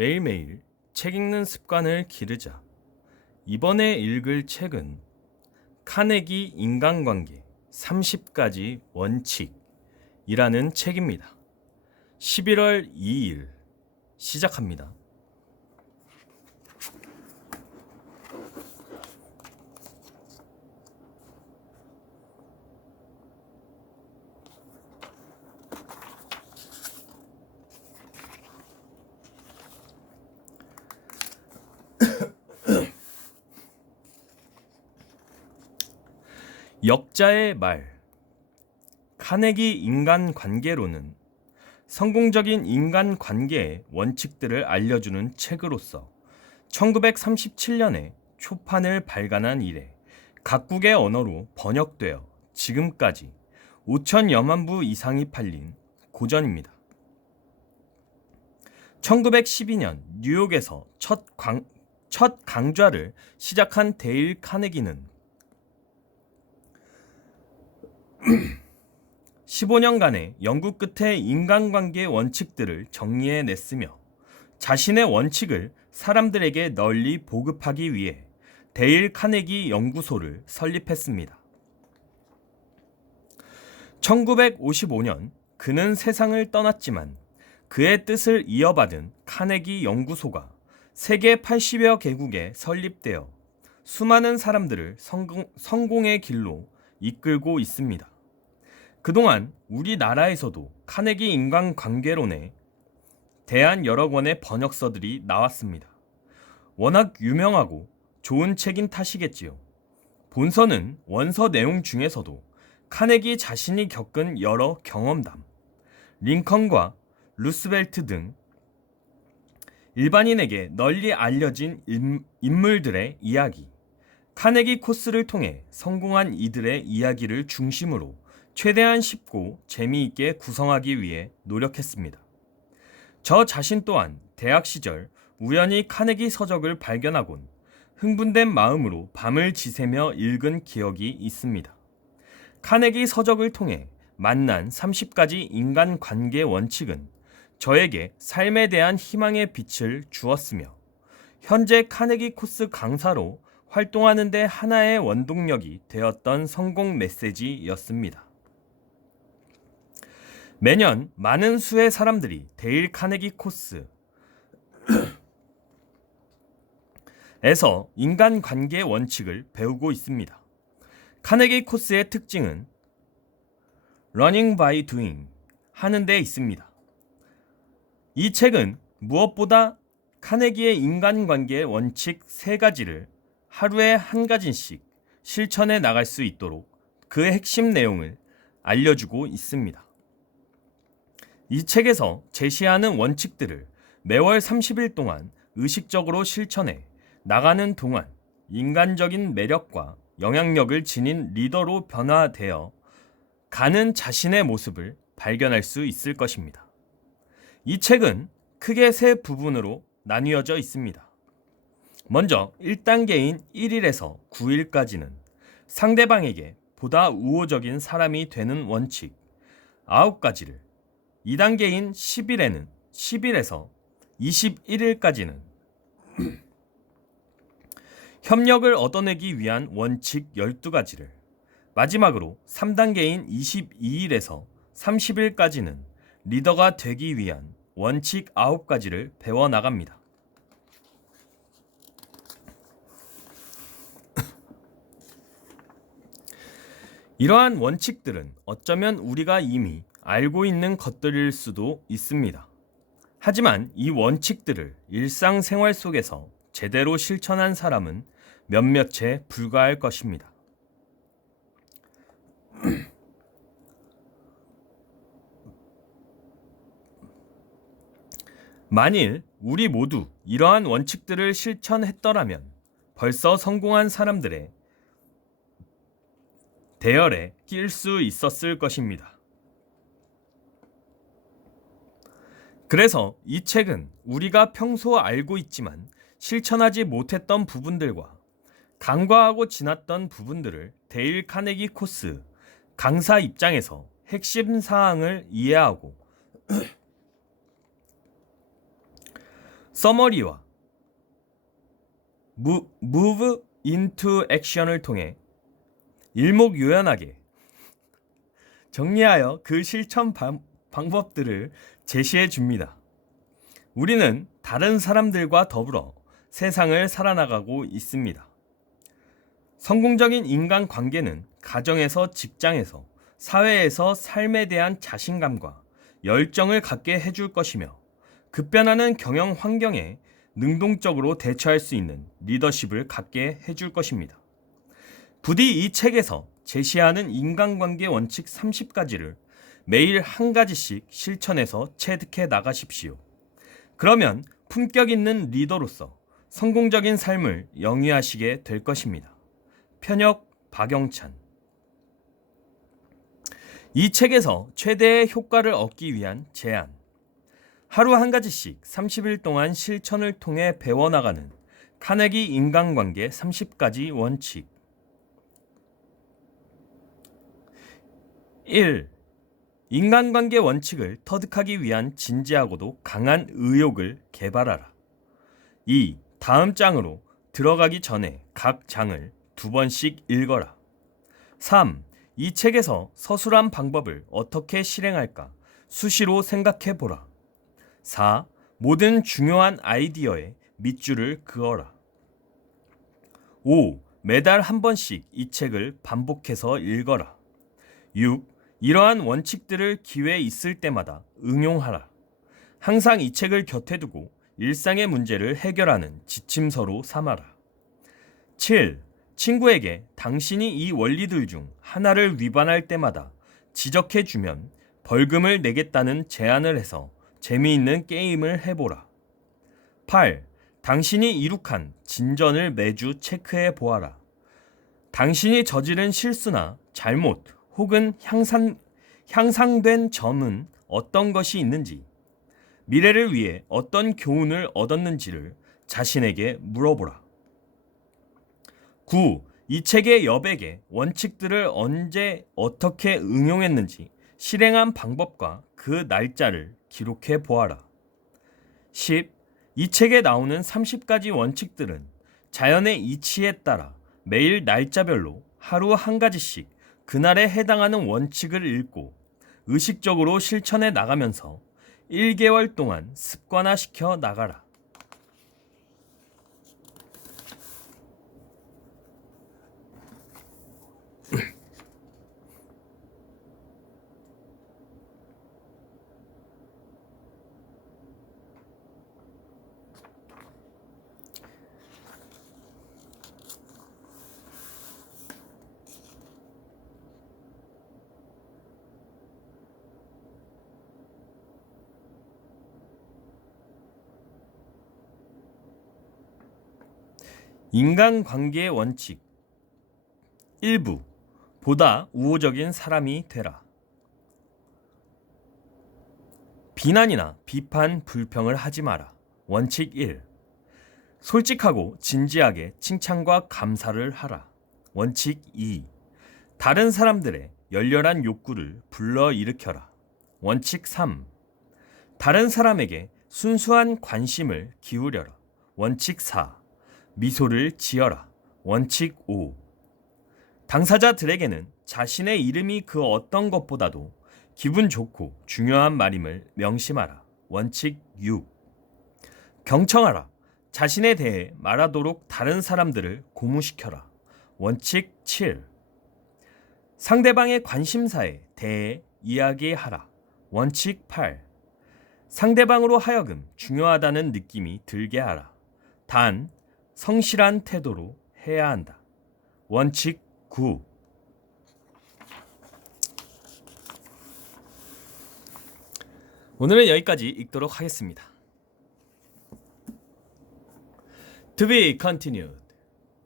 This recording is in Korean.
매일매일 책 읽는 습관을 기르자. 이번에 읽을 책은 카네기 인간관계 30가지 원칙이라는 책입니다. 11월 2일 시작합니다. 역자의 말. 카네기 인간관계론은 성공적인 인간관계의 원칙들을 알려주는 책으로서 1937년에 초판을 발간한 이래 각국의 언어로 번역되어 지금까지 5천여만 부 이상이 팔린 고전입니다. 1912년 뉴욕에서 첫 강좌를 시작한 데일 카네기는 15년간의 연구 끝에 인간관계 원칙들을 정리해냈으며 자신의 원칙을 사람들에게 널리 보급하기 위해 데일 카네기 연구소를 설립했습니다. 1955년 그는 세상을 떠났지만 그의 뜻을 이어받은 카네기 연구소가 세계 80여 개국에 설립되어 수많은 사람들을 성공의 길로 이끌고 있습니다. 그동안 우리나라에서도 카네기 인간관계론에 대한 여러 권의 번역서들이 나왔습니다. 워낙 유명하고 좋은 책인 탓이겠지요. 본서는 원서 내용 중에서도 카네기 자신이 겪은 여러 경험담, 링컨과 루스벨트 등 일반인에게 널리 알려진 인물들의 이야기, 카네기 코스를 통해 성공한 이들의 이야기를 중심으로 최대한 쉽고 재미있게 구성하기 위해 노력했습니다. 저 자신 또한 대학 시절 우연히 카네기 서적을 발견하곤 흥분된 마음으로 밤을 지새며 읽은 기억이 있습니다. 카네기 서적을 통해 만난 30가지 인간관계 원칙은 저에게 삶에 대한 희망의 빛을 주었으며 현재 카네기 코스 강사로 활동하는 데 하나의 원동력이 되었던 성공 메시지였습니다. 매년 많은 수의 사람들이 데일 카네기 코스에서 인간관계 원칙을 배우고 있습니다. 카네기 코스의 특징은 Learning by Doing 하는 데 있습니다. 이 책은 무엇보다 카네기의 인간관계 원칙 3가지를 하루에 한 가지씩 실천해 나갈 수 있도록 그의 핵심 내용을 알려주고 있습니다. 이 책에서 제시하는 원칙들을 매월 30일 동안 의식적으로 실천해 나가는 동안 인간적인 매력과 영향력을 지닌 리더로 변화되어 가는 자신의 모습을 발견할 수 있을 것입니다. 이 책은 크게 3 부분으로 나뉘어져 있습니다. 먼저 1단계인 1일에서 9일까지는 상대방에게 보다 우호적인 사람이 되는 원칙 9가지를, 2단계인 10일에는 10일에서 21일까지는 협력을 얻어내기 위한 원칙 12가지를, 마지막으로 3단계인 22일에서 30일까지는 리더가 되기 위한 원칙 9가지를 배워나갑니다. 이러한 원칙들은 어쩌면 우리가 이미 알고 있는 것들일 수도 있습니다. 하지만 이 원칙들을 일상생활 속에서 제대로 실천한 사람은 몇몇에 불과할 것입니다. 만일 우리 모두 이러한 원칙들을 실천했더라면 벌써 성공한 사람들의 대열에 낄 수 있었을 것입니다. 그래서 이 책은 우리가 평소 알고 있지만 실천하지 못했던 부분들과 간과하고 지났던 부분들을 데일 카네기 코스 강사 입장에서 핵심 사항을 이해하고 서머리와 move into action을 통해 일목요연하게 정리하여 그 실천 방법들을 제시해 줍니다. 우리는 다른 사람들과 더불어 세상을 살아나가고 있습니다. 성공적인 인간관계는 가정에서, 직장에서, 사회에서 삶에 대한 자신감과 열정을 갖게 해줄 것이며 급변하는 경영 환경에 능동적으로 대처할 수 있는 리더십을 갖게 해줄 것입니다. 부디 이 책에서 제시하는 인간관계 원칙 30가지를 매일 한 가지씩 실천해서 체득해 나가십시오. 그러면 품격 있는 리더로서 성공적인 삶을 영위하시게 될 것입니다. 편역 박영찬. 이 책에서 최대의 효과를 얻기 위한 제안. 하루 한 가지씩 30일 동안 실천을 통해 배워나가는 카네기 인간관계 30가지 원칙. 1. 인간관계 원칙을 터득하기 위한 진지하고도 강한 의욕을 개발하라. 2. 다음 장으로 들어가기 전에 각 장을 2번씩 읽어라. 3. 이 책에서 서술한 방법을 어떻게 실행할까 수시로 생각해 보라. 4. 모든 중요한 아이디어에 밑줄을 그어라. 5. 매달 한 번씩 이 책을 반복해서 읽어라. 6. 이러한 원칙들을 기회 있을 때마다 응용하라. 항상 이 책을 곁에 두고 일상의 문제를 해결하는 지침서로 삼아라. 7. 친구에게 당신이 이 원리들 중 하나를 위반할 때마다 지적해주면 벌금을 내겠다는 제안을 해서 재미있는 게임을 해보라. 8. 당신이 이룩한 진전을 매주 체크해 보아라. 당신이 저지른 실수나 잘못 혹은 향상된 점은 어떤 것이 있는지, 미래를 위해 어떤 교훈을 얻었는지를 자신에게 물어보라. 9. 이 책의 여백에 원칙들을 언제 어떻게 응용했는지 실행한 방법과 그 날짜를 기록해 보아라. 10. 이 책에 나오는 30가지 원칙들은 자연의 이치에 따라 매일 날짜별로 하루 한 가지씩 그날에 해당하는 원칙을 읽고 의식적으로 실천해 나가면서 1개월 동안 습관화시켜 나가라. 인간관계의 원칙 1부. 보다 우호적인 사람이 되라. 비난이나 비판, 불평을 하지 마라. 원칙 1. 솔직하고 진지하게 칭찬과 감사를 하라. 원칙 2. 다른 사람들의 열렬한 욕구를 불러일으켜라. 원칙 3. 다른 사람에게 순수한 관심을 기울여라. 원칙 4. 미소를 지어라. 원칙 5. 당사자들에게는 자신의 이름이 그 어떤 것보다도 기분 좋고 중요한 말임을 명심하라. 원칙 6. 경청하라. 자신에 대해 말하도록 다른 사람들을 고무시켜라. 원칙 7. 상대방의 관심사에 대해 이야기하라. 원칙 8. 상대방으로 하여금 중요하다는 느낌이 들게 하라. 단, 성실한 태도로 해야 한다. 원칙 9. 오늘은 여기까지 읽도록 하겠습니다. To be continued.